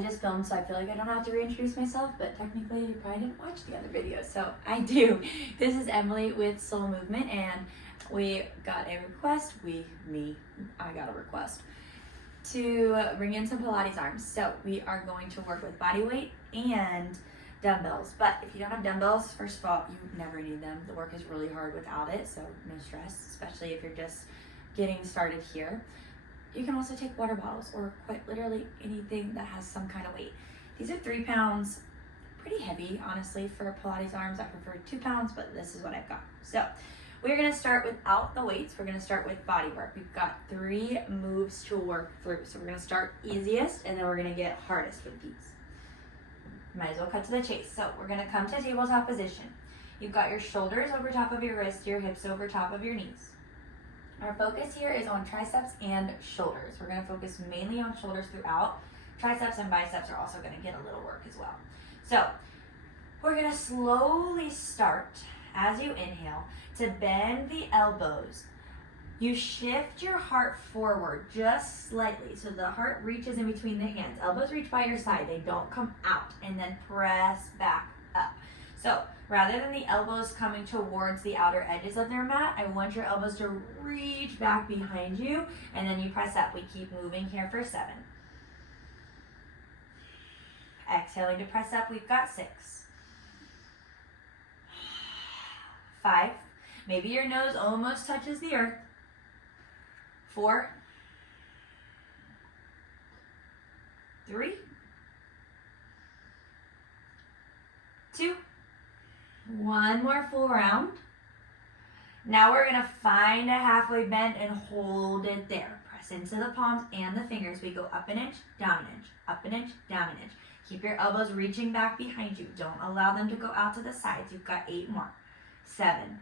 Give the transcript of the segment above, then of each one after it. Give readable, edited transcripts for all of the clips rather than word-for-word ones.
I just filmed, so I feel like I don't have to reintroduce myself, but technically you probably didn't watch the other video, so I do. This is Emily with Soul Movement, and we got a request, I got a request to bring in some Pilates arms. So we are going to work with body weight and dumbbells. But if you don't have dumbbells, first of all, you never need them. The work is really hard without it, so no stress, especially if you're just getting started here. You can also take water bottles or quite literally anything that has some kind of weight. These are 3 pounds, pretty heavy, honestly, for Pilates arms. I prefer 2 pounds, but this is what I've got. So we're gonna start without the weights. We're gonna start with body work. We've got 3 moves to work through. So we're gonna start easiest, and then we're gonna get hardest with these. Might as well cut to the chase. So we're gonna come to tabletop position. You've got your shoulders over top of your wrist, your hips over top of your knees. Our focus here is on triceps and shoulders. We're gonna focus mainly on shoulders throughout. Triceps and biceps are also gonna get a little work as well. So we're gonna slowly start, as you inhale, to bend the elbows. You shift your heart forward just slightly, so the heart reaches in between the hands. Elbows reach by your side, they don't come out, and then press back up. So rather than the elbows coming towards the outer edges of their mat, I want your elbows to reach back behind you, and then you press up. We keep moving here for 7. Exhaling to press up, we've got 6. 5. Maybe your nose almost touches the earth. 4. 3. 2. 1 more full round. Now we're gonna find a halfway bend and hold it there. Press into the palms and the fingers. We go up an inch, down an inch, up an inch, down an inch. Keep your elbows reaching back behind you. Don't allow them to go out to the sides. You've got 8 more. 7,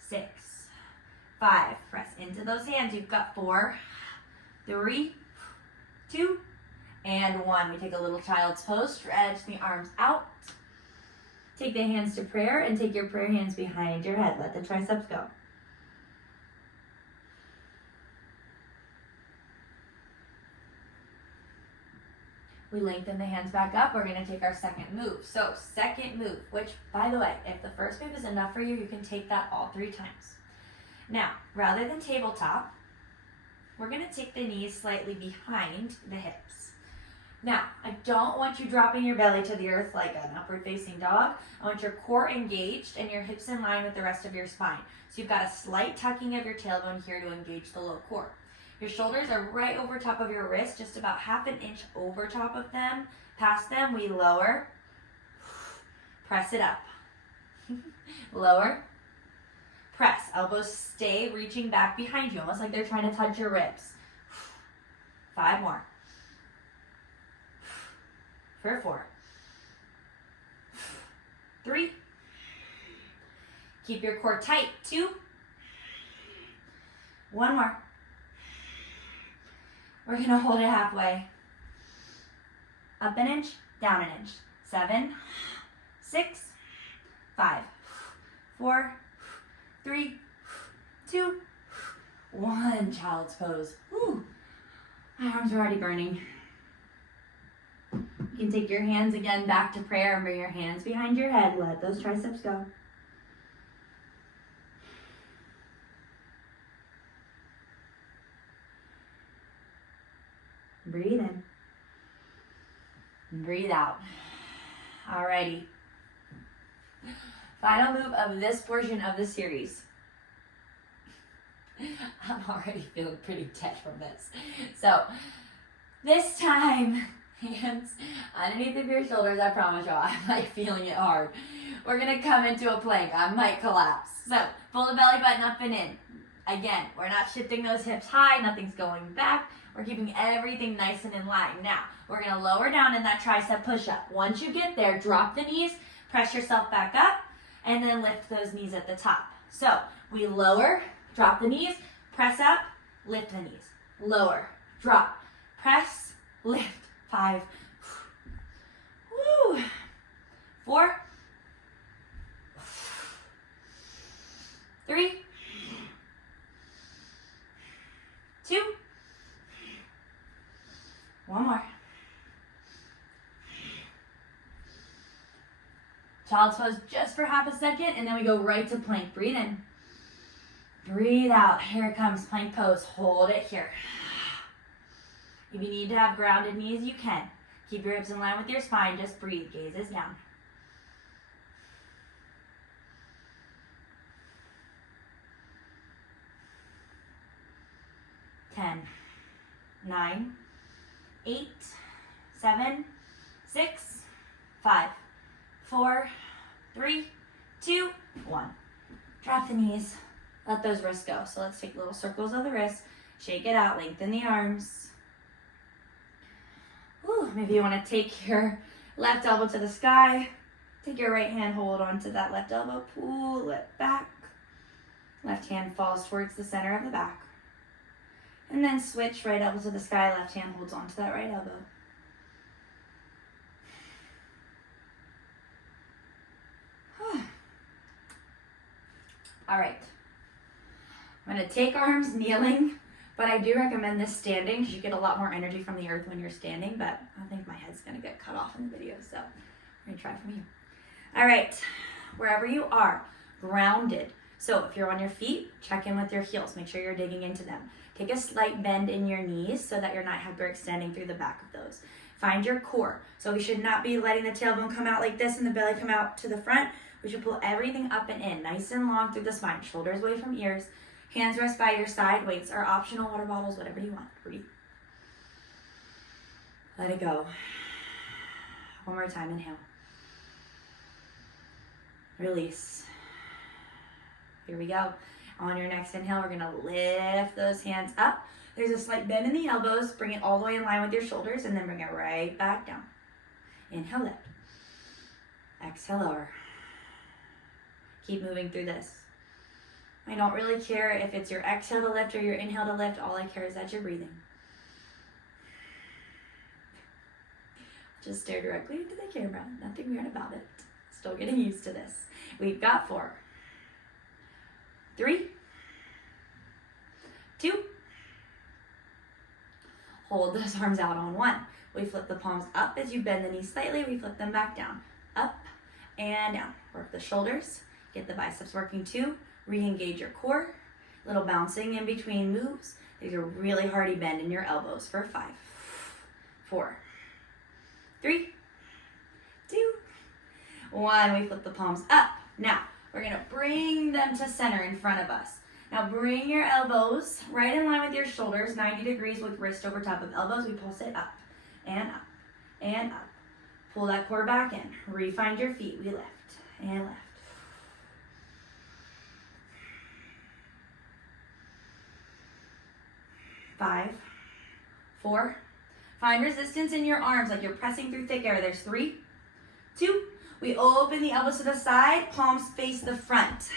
6, 5. Press into those hands. You've got 4, 3, 2, and 1. We take a little child's pose. Stretch the arms out. Take the hands to prayer and take your prayer hands behind your head. Let the triceps go. We lengthen the hands back up. We're gonna take our second move. So second move, which by the way, if the first move is enough for you, you can take that all 3 times. Now, rather than tabletop, we're gonna take the knees slightly behind the hips. Now, I don't want you dropping your belly to the earth like an upward facing dog. I want your core engaged and your hips in line with the rest of your spine. So you've got a slight tucking of your tailbone here to engage the low core. Your shoulders are right over top of your wrist, just about ½ an inch over top of them. Past them, we lower, press it up. Lower, press. Elbows stay reaching back behind you, almost like they're trying to touch your ribs. 5 more. For 4, 3, keep your core tight, 2, 1 more. We're gonna hold it halfway. Up an inch, down an inch. 7, 6, 5, 4, 3, 2, 1. Child's pose. Whew. My arms are already burning. You can take your hands again back to prayer and bring your hands behind your head. Let those triceps go. Breathe in. Breathe out. Alrighty. Final move of this portion of the series. I'm already feeling pretty dead from this. So, this time, hands underneath of your shoulders. I promise y'all, I'm like feeling it hard. We're gonna come into a plank. I might collapse. So pull the belly button up and in. Again, we're not shifting those hips high. Nothing's going back. We're keeping everything nice and in line. Now, we're gonna lower down in that tricep push-up. Once you get there, drop the knees, press yourself back up, and then lift those knees at the top. So we lower, drop the knees, press up, lift the knees. Lower, drop, press, lift. 5, woo, 4, 3, 2, 1 more. Child's pose just for half a second, and then we go right to plank. Breathe in. Breathe out. Here it comes, plank pose. Hold it here. If you need to have grounded knees, you can. Keep your hips in line with your spine. Just breathe. Gaze is down. Ten, 9, 8, 7, 6, 5, 4, 3, 2, 1. Drop the knees. Let those wrists go. So let's take little circles of the wrists. Shake it out. Lengthen the arms. Whew. Maybe you want to take your left elbow to the sky. Take your right hand, hold onto that left elbow. Pull it back. Left hand falls towards the center of the back. And then switch, right elbow to the sky, left hand holds onto that right elbow. All right. I'm going to take arms kneeling, but I do recommend this standing because you get a lot more energy from the earth when you're standing, but I think my head's going to get cut off in the video, so I'm going to try from here. All right. Wherever you are, grounded. So if you're on your feet, check in with your heels. Make sure you're digging into them. Take a slight bend in your knees so that you're not hyperextending through the back of those. Find your core. So we should not be letting the tailbone come out like this and the belly come out to the front. We should pull everything up and in, nice and long through the spine. Shoulders away from ears. Hands rest by your side. Weights are optional. Water bottles, whatever you want. Breathe. Let it go. One more time. Inhale. Release. Here we go. On your next inhale, we're going to lift those hands up. There's a slight bend in the elbows. Bring it all the way in line with your shoulders, and then bring it right back down. Inhale, lift. Exhale, lower. Keep moving through this. I don't really care if it's your exhale to lift or your inhale to lift. All I care is that you're breathing. Just stare directly into the camera. Nothing weird about it. Still getting used to this. We've got 4, 3, 2. Hold those arms out on 1. We flip the palms up as you bend the knees slightly. We flip them back down. Up and down. Work the shoulders. Get the biceps working too. Re-engage your core. Little bouncing in between moves. There's a really hardy bend in your elbows for 5, 4, 3, 2, 1. We flip the palms up. Now, we're going to bring them to center in front of us. Now, bring your elbows right in line with your shoulders, 90 degrees with wrist over top of elbows. We pulse it up and up and up. Pull that core back in. Re-find your feet. We lift and lift. 5, 4. Find resistance in your arms like you're pressing through thick air. There's 3, 2. We open the elbows to the side, palms face the front.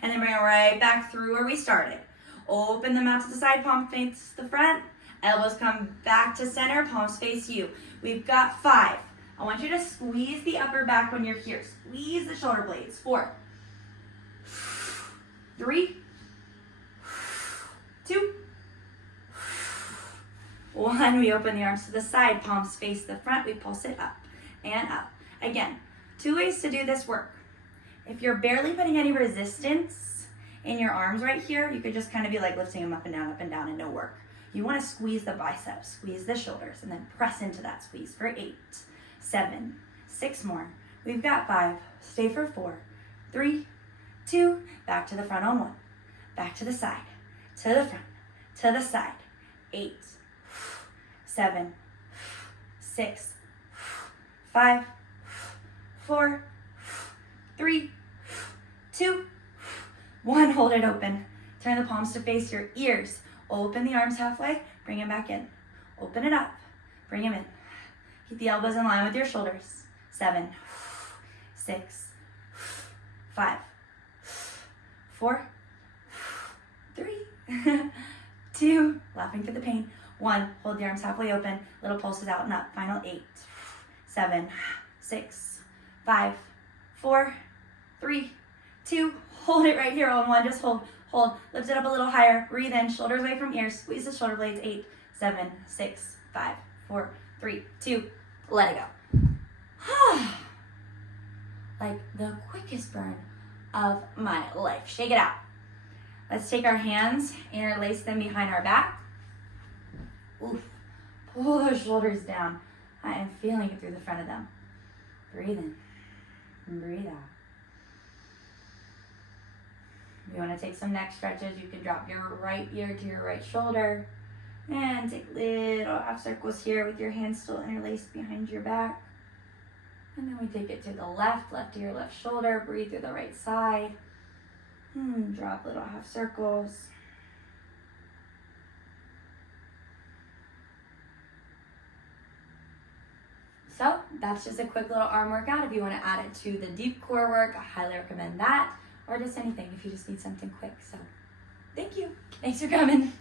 And then bring it right back through where we started. Open them out to the side, palms face the front. Elbows come back to center, palms face you. We've got 5. I want you to squeeze the upper back when you're here. Squeeze the shoulder blades. 4, 3, 2, 1. We open the arms to the side, palms face the front. We pulse it up and up. Again, 2 ways to do this work. If you're barely putting any resistance in your arms right here, you could just kind of be like lifting them up and down and no work. You want to squeeze the biceps, squeeze the shoulders, and then press into that squeeze for 8, 7, 6 more. We've got 5. Stay for 4, 3, 2. Back to the front on 1. Back to the side, to the front, to the side. 8, 7, 6, 5, 4, 3, 2, 1. Hold it open. Turn the palms to face your ears. Open the arms halfway. Bring it back in. Open it up. Bring them in. Keep the elbows in line with your shoulders. 7, 6, 5, 4, 3, 2. Laughing through the pain. 1. Hold the arms halfway open. Little pulses out and up. Final 8, 7, 6, 5, 4, 3, 2. Hold it right here on 1. Just hold. Hold. Lift it up a little higher. Breathe in. Shoulders away from ears. Squeeze the shoulder blades. 8, 7, 6, 5, 4, 3, 2. Let it go. like the quickest burn of my life. Shake it out. Let's take our hands, interlace them behind our back. Oof. Pull those shoulders down. I am feeling it through the front of them. Breathe in and breathe out. If you want to take some neck stretches, you can drop your right ear to your right shoulder and take little half circles here with your hands still interlaced behind your back. And then we take it to the left ear, left shoulder. Breathe through the right side. Drop little half circles. So that's just a quick little arm workout. If you want to add it to the deep core work, I highly recommend that. Or just anything if you just need something quick. So thank you. Thanks for coming.